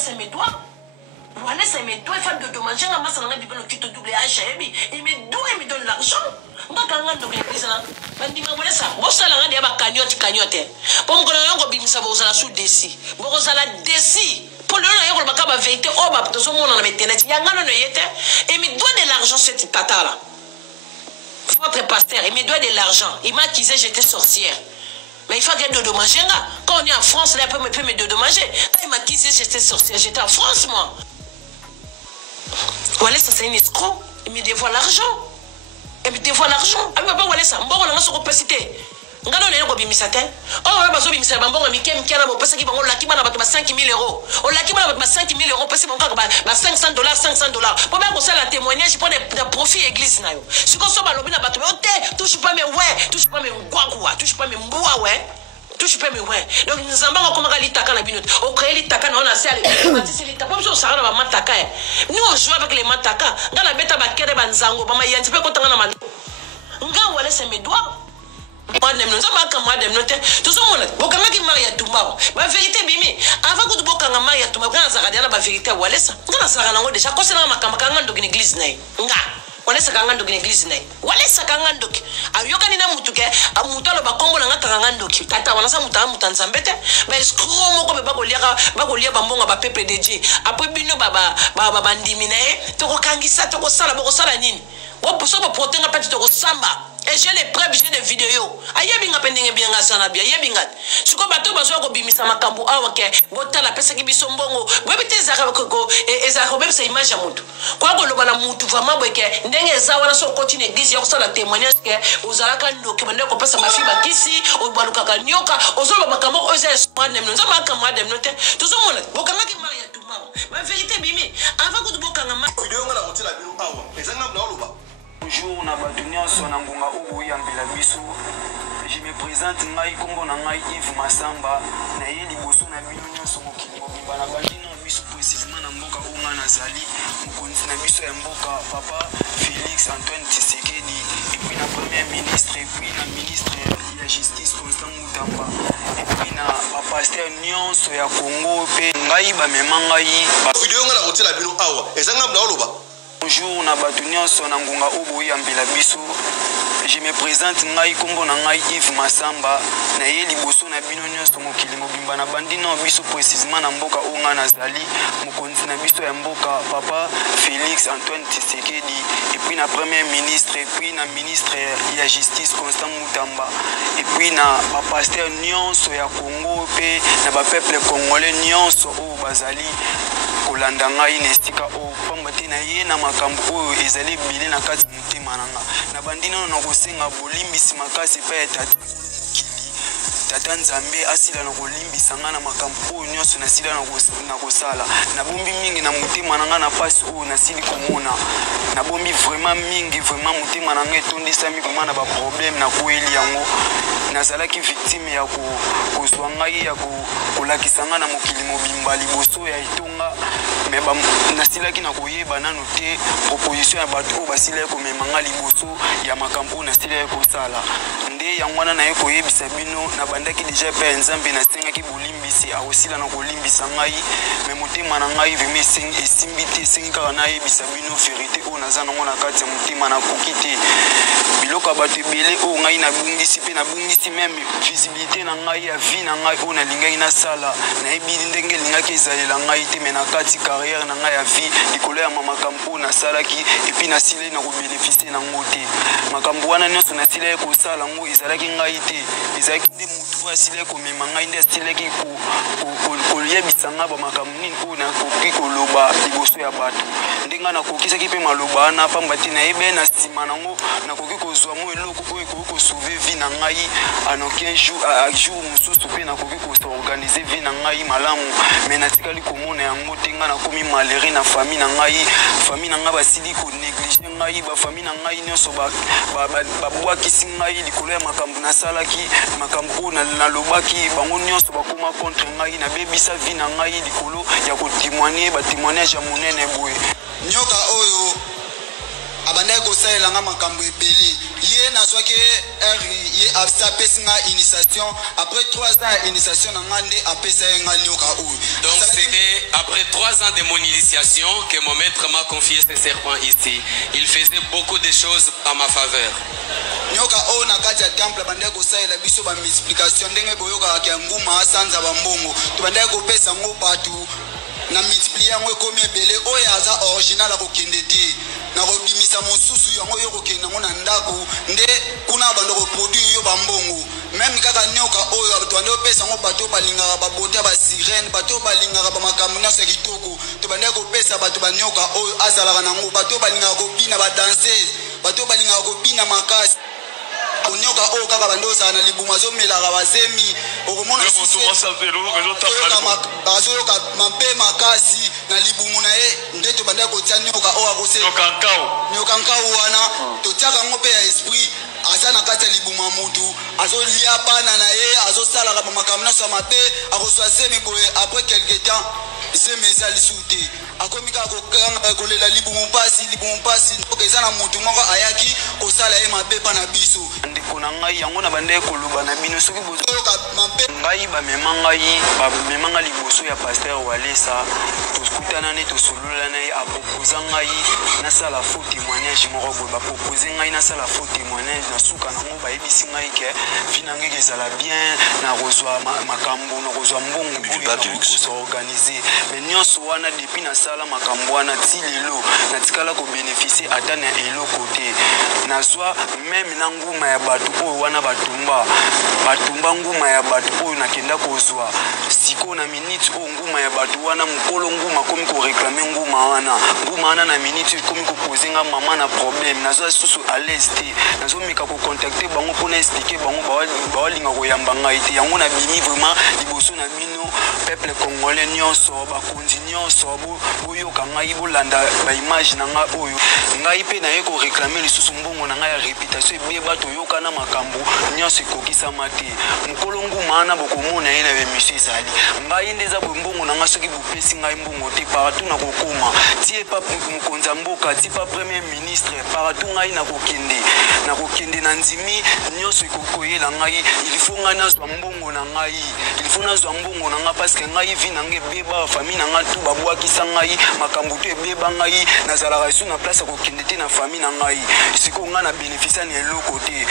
Wallace mes doigts. Wallace mes doigts, il faut de manger un masse dans la Bible qui te double H. Il me doit, il me donne l'argent. On va quand même donc l'église là. Ben dis-moi Wallace, bon ça là, il y a pas cagnotte. Bon quand on a un bim ça va sous déci. Bon ça la déci. Pour le moment, il y a pas vérité. Oh bah tout le monde en a internet. Il y a un gars et il me doit de l'argent cette tata là. Votre pasteur, il me doit de l'argent. Il m'a accusé j'étais sorcière. Mais il faut qu'il y ait de manger. Quand on est en France, là, il peut me dédommager. Quand il m'a accusé j'étais sorcière, j'étais en France, moi. Voilà, ça c'est un escroc. Il me dévoile l'argent. Il me dévoile l'argent. Ah, mais papa, voilà ça. Bon, on a son capacité. On a un misate. Oh, on a besoin de misate. On a mis quelqu'un qui a parce qu'il va laki mana batma 5 000 euros. On laki mana batma 5 000 euros parce que mon gars ba $500 $500. Pour même ça la témoignage pour des profits église na yo. Si qu'on soit balobi na batma, on touche pas mes ouais, touche pas mes quoi, touche pas mes mboua ouais. Touche pas mes ouais. Donc nous avons comment aller taka na binot. Au créer les taka on a serré. C'est les taka pas ça na ba mataka. Nous on joue avec les mataka. Dans la bête ba kere banzango, ba ma yanti pe ko tanga na man. Nga wala c'est mes doigts. Madame, nous avons un madame, tout ce monde, beaucoup de mariés à tout moment. Ma vérité, bimi, avant que tu beaucoup de mariés à tout moment, on a la vérité à Wallace. On a ça déjà, quand c'est dans ma campagne de l'église, nga. Wallace kangando de l'église, Wallace kangando. A yokanina mutuke, a mutalo bakombo na ngakangando. Tata wana sa mutanzambete, mais skromo ko bagolia bambonga ba peuple de Dieu. Après bino baba bandimine, to ko kangisa to ko sala nini. Wo poso ba protenga pati to ko samba. Et j'ai les preuves, j'ai des vidéos. Ayebinga pendenge bien sana bien. Ayebinga. Suko bato bazo ko bimisa makambu awake. Bota la pesa ki bisombongo. Bwebite zaka ko ezaka même c'est image ya mutu. Kwa ko loba na mutu vraiment bweke ndenge ezawa na so continue église ya ko sala témoignage ke ozalaka ndoki bande ko pesa mafi bakisi obaluka ka nyoka ozolo makambo oza espoir nem nza makambo dem note. Tout le monde bokanga ki maria tout mama. Ma vérité bimi avant ko bokanga ma vidéo ngala kotela bino awa. Ezanga na oloba. Bonjour, na badunia sonangunga ubu yambela biso. Je me présente ngai kombo na ngai Yves Masamba na ye liboso na bino nyonso mokili mobimba na bandino biso précisément na mboka onga nazali mokonzi na biso ya mboka papa Félix Antoine Tshisekedi et puis na premier ministre et puis na ministre ya justice Constant Mutamba et puis na pasteur nyonso ya Congo pe ngai ba mema ngai video ngala kotela bino awa ezanga mna oloba. Bonjour, na badunia sonangunga ubu yambela biso. Je me présente ngai kombo na ngai Yves Masamba na ye liboso na bino nyonso mokili mobimba na bandino biso précisément na mboka onga nazali mokonzi na biso ya mboka papa Félix Antoine Tshisekedi et puis na premier ministre et puis na ministre ya justice Constant Mutamba et puis na ba pasteur nyonso ya Congo pe na ba peuple congolais nyonso o bazali kolanda ngai nestika o pamba te na ye na makambo oyo ezali bile na kati motema nanga na bandino na kosenga bolimbisi makasi pe tata nzambe asila na kolimbisa nga na makambo oyo nyonso nasila na kosala nabombi mingi na motema nanga na pasi oyo nasili komona nabombi vraiment mingi vraiment motema nanga etondisami vraiment na baproblème na koyeli yango nazalaki victime ya kozwa ngai ya kolakisa nga na mokili mobimba liboso ya etonga me nasilaki na koyeba nano te proposition ya bato oyo basilaki komema nga liboso ya makambo oyo nasilaki kosala nde yango wana naye koyebisa bino nabandaki deja mpe ya nzambe nasengaki bolimbisi akosila na kolimbisa ngai me motema na ngai vraimen esimbi te esengi kaka nayebisa bino verité oyo naza nango na kati ya motema nakoki te biloko ya bato ebele oyo ngai nabungisi mpe nabungisi meme visibilité na ngai ya vie na ngai oyo nalingaki nasala nayebi ndenge elingaki ezalela ngai te me na kati carrière na ngai ya vie likolo ya makambo oyo nasalaki epuis nasilaki na kobénéficie nango te makambo wana nyonso nasilaki kosala yango ezalaki ngai te ezalaki nde motu oyo asilaki komema ngai nde asilaki koyebisa ngai bamakambo nini oyo nakoki koloba liboso ya bato nde ngai nakokisaki mpe maloba wana pamba te nayebi na nsima nango nakoki kozwa mo eloko oyo ekoki kosauve vie na ngai anoki jour mosusu mpe nakoki kosorganize vie na ngai malamu me natikali komona yango te ngai nakomi malheureux na famille na ngai basili konéglige ngai bafamille na ngai nyonso babwakisi ngai likolo ya makambo nasalaki makambo oyo nalobaki bango nyonso bakoma contre ngai nabebisa vie na ngai likolo ya kotémoigne batémoignage ya monene boye nyoka oyo abandaki kosalelanga makambo ebele ye nazwaki ye apesi nga initiation après 3 ans ya initiation na nga nde apesa ye nga nioka oyo. Donc c'était après 3 ans de mon initiation que mon maître m'a confié ce serpent ici. Il faisait beaucoup de choses à ma faveur. nioka oyo na kati ya temple abandaki kosalela biso bamultiplication ndenge boyokaka ya nguma asanza bambongo tobandaki kopesa yango bato na multiplie yango ekomi ebele oyo aza original akokende te na kobimisa mosusu yango yo kokende yango na ndako nde kuna bando koproduire yo bambongo meme kaka nioka oyo tobandaki kopesa yango bato balingaka babota basirene bato balingaka bamakambo nyonso ya kitoko tobandaki kopesa bato banioka oyo azalaka nango bato balingaka kobina badanseuse bato balingaka kobina makasi onyoka oyo kaka bando ozala na libumu azomelaka bazemi okomona azoyoka mabe makasi na libumu na ye nde tobandaki kotia nyoka oyo akosenyoka nkau wana totiaka yango mpe ya esprit aza na kati ya libumu ya mutu azolia bana na ye azosalaka bamakambo nyonso ya mabe akozwa zemi boye après quelque temps zemi eza lisu te akomi kaka kokanga kolela libumu mpasi ndoka eza na mutu moko ayaki kosala ye mabe mpa na biso ndeko na ngai yango na bandeki koloba na bino soki bozoyoka mabe ngai bamema nga liboso ya paster walesa tokutana ne tosolola na ye aproposa ngai nasala faux témoignage moko boye bapropose ngai nasala faux témoignage na suka nango bayebisi ngai ke vi na ngeki ezala bien nakozwa makambo nakozwa mbongo kosorganize me nyonso wana depuis nasala makambo wana ti lelo natikala kobénéficie ata na eloko te nazwa meme na nguma ya bato oyo wana batumba nguma ya bato oyo nakenda kozwa siko na minute oyo nguma ya bato wana mokolo nguma komi koreklame nguma wana na minute komi kopose nga mama na problème nazwa susu à l'aise te nazomeka kocontacte bango mpona explike bango bawalinga koyamba ngai te yango nabimi vraiment liboso na bino peuple congolais nyonso bakonzi nyonso boyoka ngai bolanda baimage na ngai oyo ngai mpe naye koreklame lisusu mbongo na ngai ya réputation ebeba toyoka na makambo nyonso ekokisama te mokolo nguma wana bokomona ye na bemisio ezali ngai nde eza boye mbongo na ngai soki bopesi ngai mbongo te partout na kokoma ti epa mokonzi ya mboka ti pa premier ministre partout ngai nakokende na ndimi nyonso ekokoyela ngai ilifo ngai nazwa mbongo na ngai parceke ngai vi na ngai ebeba famille na ngai tu babwakisa ngai makambo tu ebeba ngai nazalaka esu na place ya kokende te na famille na ngai sikoyo ngai na bénéficia na eloko te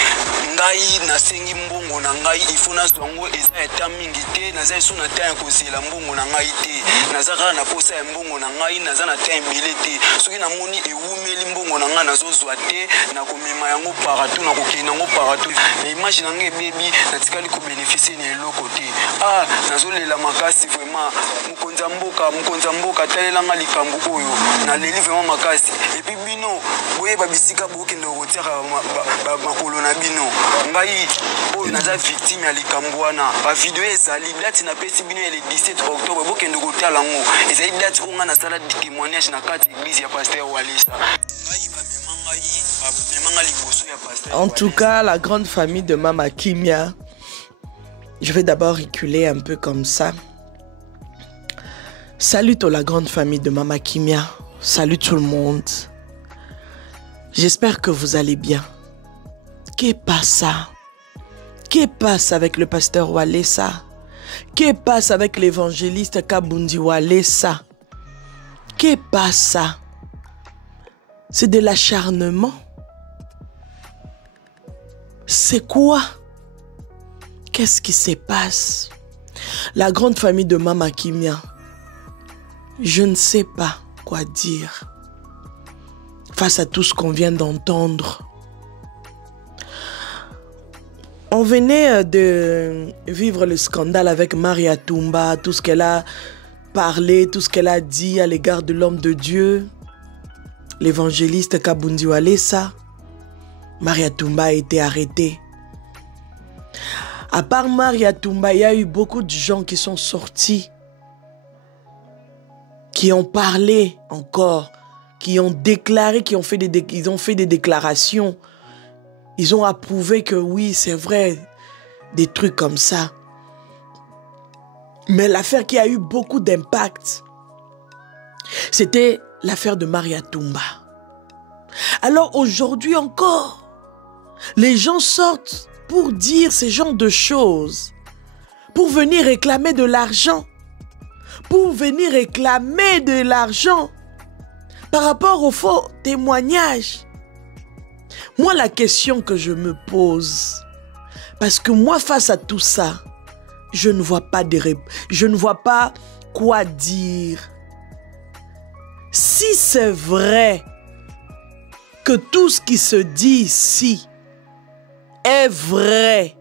ngai nasengi mbongo na ngai ifo nazwa yango eza eta mingi te naza esu na temps ya kozela mbongo na ngai te naza kaka na posa ya mbongo na ngai naza na temps ebele te soki namoni ewumeli mbongo na ngai nazozwa te nakomema yango partout nakokende yango partout na image na ngai ebebi natikali kobénéficie na eloko te nazolela makasi vraiment mokonzi ya mboka talelanga likambo oyo naleli vraiment makasi epuis bino boyeba bisika bokende kotiaka makolo na bino ngai oyo naza victime ya likambo wana bavideo ezali date napesi bino ya le 17 octobre bokende kotala yango ezali date oyo nga nasala témoignage na kati église ya paster walesa. En tout cas, la grande famille de Mama Kimia, je vais d'abord reculer un peu comme ça. Salut toute la grande famille de Mama Kimia. Salut tout le monde. J'espère que vous allez bien. Qu'est passa? Qu'est passe avec le pasteur Walesa? Qu'est passe avec l'évangéliste Kabundi Walesa? Qu'est passa? C'est de l'acharnement. C'est quoi? Qu'est-ce qui se passe? La grande famille de Mama Kimia, je ne sais pas quoi dire face à tout ce qu'on vient d'entendre. On venait de vivre le scandale avec Maria Tumba, tout ce qu'elle a parlé, tout ce qu'elle a dit à l'égard de l'homme de Dieu, l'évangéliste Kabundi Walesa. Maria Tumba a été arrêtée. À part Maria Tumba, il y a eu beaucoup de gens qui sont sortis, qui ont parlé encore, qui ont déclaré, ils ont fait des déclarations. Ils ont approuvé que oui, c'est vrai, des trucs comme ça. Mais l'affaire qui a eu beaucoup d'impact, c'était l'affaire de Maria Tumba. Alors aujourd'hui encore, les gens sortent pour dire ce genre de choses, pour venir réclamer de l'argent, par rapport aux faux témoignages. Moi, la question que je me pose, parce que moi, face à tout ça, je ne vois pas quoi dire. Si c'est vrai que tout ce qui se dit ici est vrai,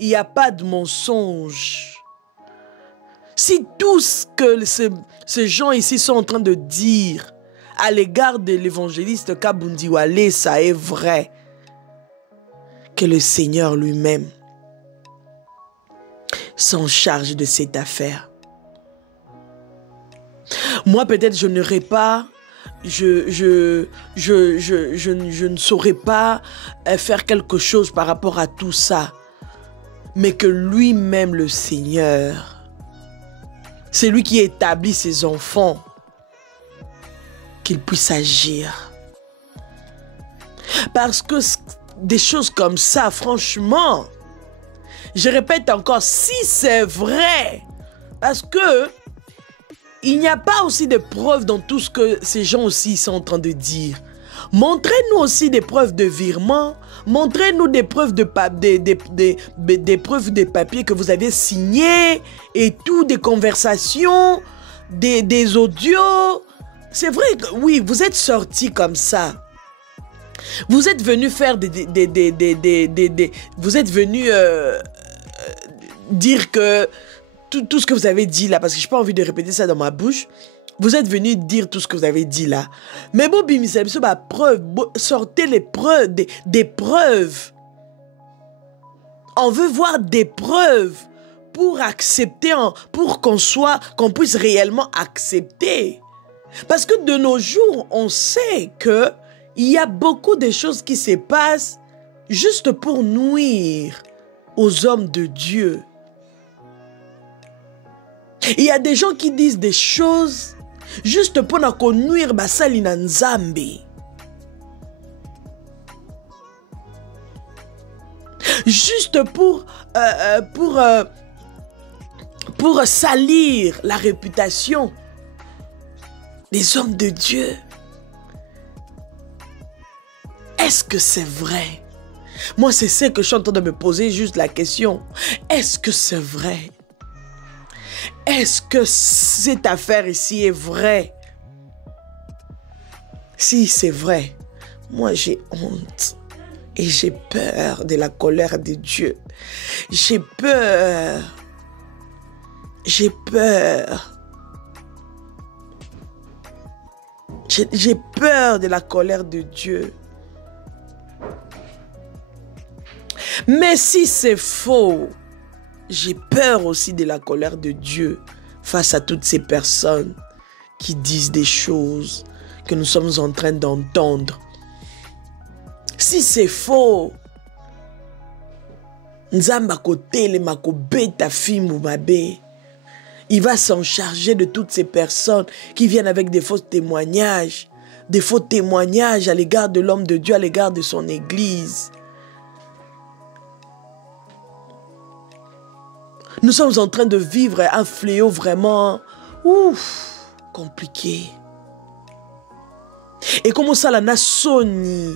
il n'y a pas de mensonge. Si tout ce que ces gens ici sont en train de dire à l'égard de l'évangéliste Kabundi Wale, ça est vrai, que le Seigneur lui-même s'en charge de cette affaire. Moi, peut-être, je n'aurais pas, je ne saurais pas faire quelque chose par rapport à tout ça. Mais que lui-même, le Seigneur, c'est lui qui établit ses enfants, qu'il puisse agir. Parce que des choses comme ça, franchement, je répète encore, si c'est vrai, parce que il n'y a pas aussi de preuves dans tout ce que ces gens aussi sont en train de dire. Montrez-nous aussi des preuves de virement, montrez-nous des preuves des preuves de papiers que vous avez signés et tout, des conversations, des audios. C'est vrai que oui, vous êtes sortis comme ça. Vous êtes venus faire vous êtes venus dire que tout ce que vous avez dit là, parce que je n'ai pas envie de répéter ça dans ma bouche. Vous êtes venus dire tout ce que vous avez dit là. Mais bon, sortez les preuves, des preuves. On veut voir des preuves pour accepter, pour qu'on puisse réellement accepter. Parce que de nos jours, on sait que il y a beaucoup de choses qui se passent juste pour nuire aux hommes de Dieu. Il y a des gens qui disent des choses juste pour nuire basali na Nzambe. Juste pour salir la réputation des hommes de Dieu. Est-ce que c'est vrai? Moi, c'est ça que je suis en train de me poser, juste la question. Est-ce que c'est vrai? Est-ce que cette affaire ici est vraie? Si c'est vrai, moi j'ai honte et j'ai peur de la colère de Dieu. J'ai peur. J'ai peur. J'ai peur de la colère de Dieu. Mais si c'est faux, j'ai peur aussi de la colère de Dieu face à toutes ces personnes qui disent des choses que nous sommes en train d'entendre. Si c'est faux, Nzamba kotele makobeta fimu mabe. Il va s'en charger de toutes ces personnes qui viennent avec des faux témoignages à l'égard de l'homme de Dieu, à l'égard de son église. Nous sommes en train de vivre un fléau vraiment compliqué. Et comment ça la nasoni?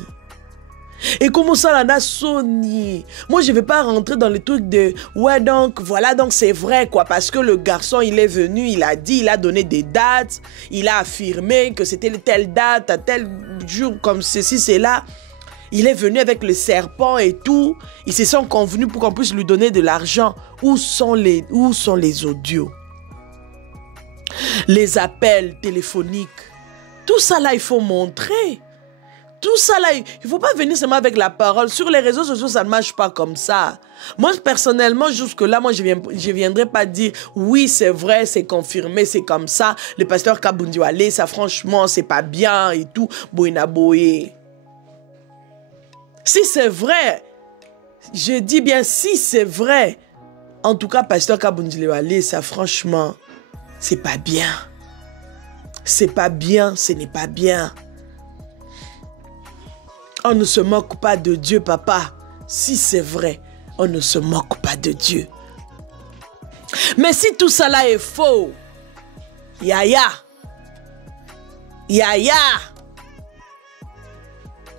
Et comment ça la nasoni? Moi, je ne vais pas rentrer dans les trucs de ouais, donc voilà, donc c'est vrai quoi, parce que le garçon il est venu, il a dit, il a donné des dates, il a affirmé que c'était telle date, à tel jour, comme ceci, c'est là. Il est venu avec le serpent et tout. Ils se sont convenus pour qu'on puisse lui donner de l'argent. Où sont les audios? Les appels téléphoniques. Tout ça là, il faut montrer. Tout ça là, il ne faut pas venir seulement avec la parole. Sur les réseaux sociaux, ça ne marche pas comme ça. Moi, personnellement, jusque-là, moi, je ne viendrai pas dire oui, c'est vrai, c'est confirmé, c'est comme ça. Le pasteur Kabundi Wale, ça franchement, c'est pas bien et tout. Boina boye. Si c'est vrai, je dis bien si c'est vrai, en tout cas, pasteur Kabundi Wale, ça franchement, c'est pas bien. C'est pas bien, ce n'est pas bien. On ne se moque pas de Dieu, papa. Si c'est vrai, on ne se moque pas de Dieu. Mais si tout cela est faux, Yaya,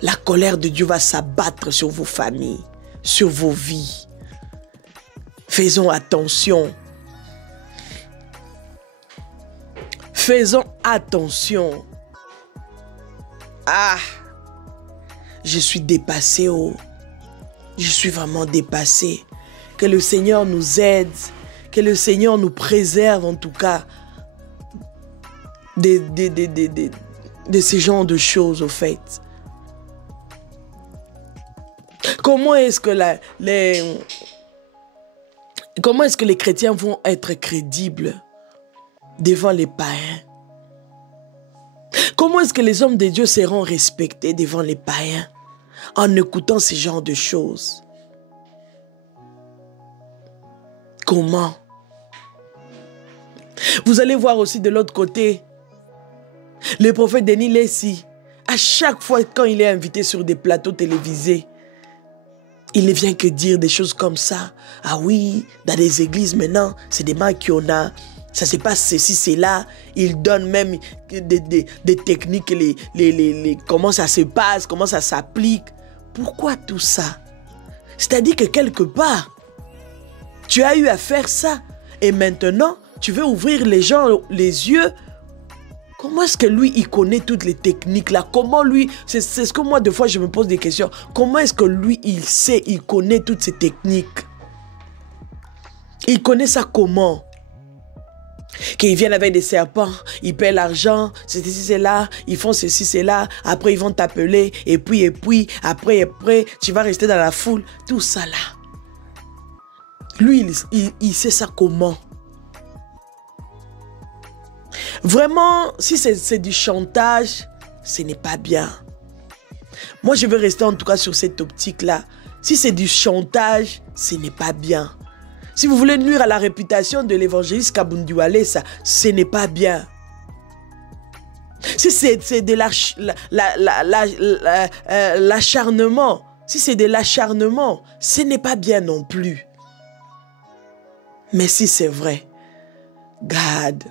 la colère de Dieu va s'abattre sur vos familles, sur vos vies. Faisons attention. Faisons attention. Ah, je suis dépassé, oh. Je suis vraiment dépassé. Que le Seigneur nous aide, que le Seigneur nous préserve en tout cas de ces genres de choses au fait. Comment est-ce que les chrétiens vont être crédibles devant les païens? Comment est-ce que les hommes de Dieu seront respectés devant les païens en écoutant ce genre de choses? Comment? Vous allez voir aussi de l'autre côté, le prophète Denis Lessi, à chaque fois quand il est invité sur des plateaux télévisés, il ne vient que dire des choses comme ça. Ah oui, dans les églises maintenant, c'est des maquiona. Ça se passe ceci, c'est là. Il donne même des techniques, comment ça se passe, comment ça s'applique. Pourquoi tout ça? C'est-à-dire que quelque part, tu as eu à faire ça. Et maintenant, tu veux ouvrir les gens les yeux. Comment est-ce que lui, il connaît toutes les techniques là? Comment lui, c'est ce que moi, des fois, je me pose des questions. Comment est-ce que lui, il sait, il connaît toutes ces techniques? Il connaît ça comment? Qu'ils viennent avec des serpents, ils paient l'argent, c'est ici, c'est là, ils font ceci, c'est là, après ils vont t'appeler, et puis, après, tu vas rester dans la foule, tout ça là. Lui, il sait ça comment? Vraiment, si c'est du chantage, ce n'est pas bien. Moi, je veux rester en tout cas sur cette optique-là. Si c'est du chantage, ce n'est pas bien. Si vous voulez nuire à la réputation de l'évangéliste Kaboundou Walesa, ce n'est pas bien. Si c'est de l'acharnement, si c'est de l'acharnement, ce n'est pas bien non plus. Mais si c'est vrai, garde.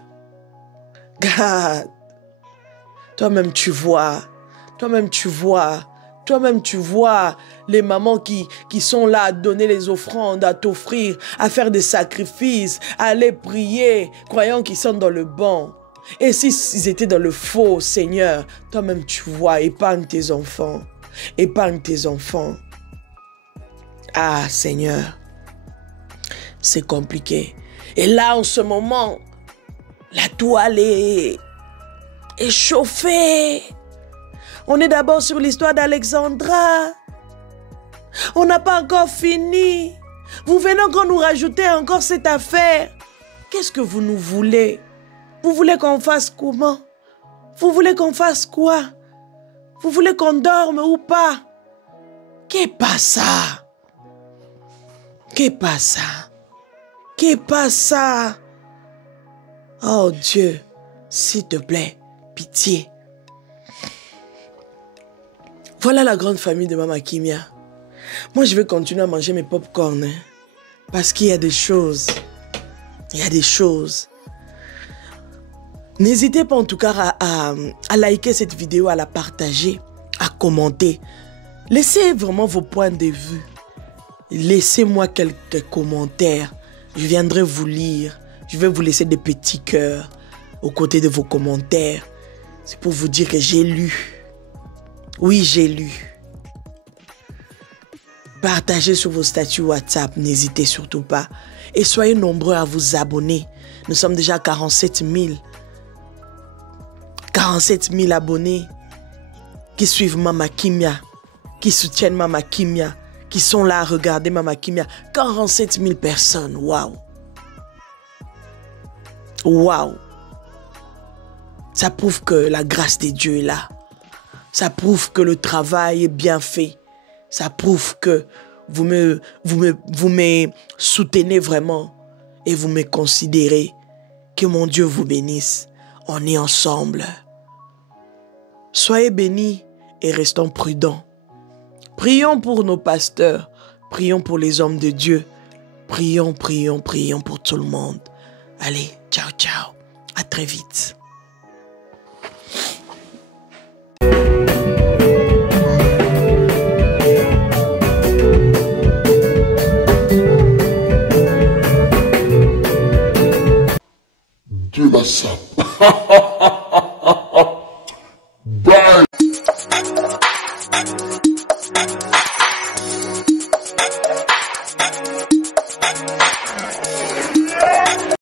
Toi-même tu vois les mamans qui sont là à donner les offrandes, à t'offrir, à faire des sacrifices, à aller prier, croyant qu'ils sont dans le bon. Et s'ils étaient dans le faux, Seigneur, toi-même tu vois, épargne tes enfants. Épargne tes enfants. Ah, Seigneur, c'est compliqué. Et là, en ce moment, la toile est chauffée. On est d'abord sur l'histoire d'Alexandra. On n'a pas encore fini. Vous venez encore nous rajouter encore cette affaire. Qu'est-ce que vous nous voulez? Vous voulez qu'on fasse comment? Vous voulez qu'on fasse quoi? Vous voulez qu'on dorme ou pas? Qu'est passa? Qu'est passa? Qu'est passa? Oh Dieu, s'il te plaît, pitié. Voilà la grande famille de Mama Kimia. Moi, je vais continuer à manger mes pop-corn. Parce qu'il y a des choses. Il y a des choses. N'hésitez pas en tout cas à liker cette vidéo, à la partager, à commenter. Laissez vraiment vos points de vue. Laissez-moi quelques commentaires. Je viendrai vous lire. Je vais vous laisser des petits cœurs aux côtés de vos commentaires. C'est pour vous dire que j'ai lu. Oui, j'ai lu. Partagez sur vos statuts WhatsApp, n'hésitez surtout pas. Et soyez nombreux à vous abonner. Nous sommes déjà à 47 000. 47 000 abonnés qui suivent Mama Kimia, qui soutiennent Mama Kimia, qui sont là à regarder Mama Kimia. 47 000 personnes, waouh. Waouh. Ça prouve que la grâce de Dieu est là. Ça prouve que le travail est bien fait. Ça prouve que vous me soutenez vraiment et vous me considérez. Que mon Dieu vous bénisse. On est ensemble. Soyez bénis et restons prudents. Prions pour nos pasteurs. Prions pour les hommes de Dieu. Prions, prions, prions pour tout le monde. Allez, ciao, ciao. À très vite. De la sape. Bye.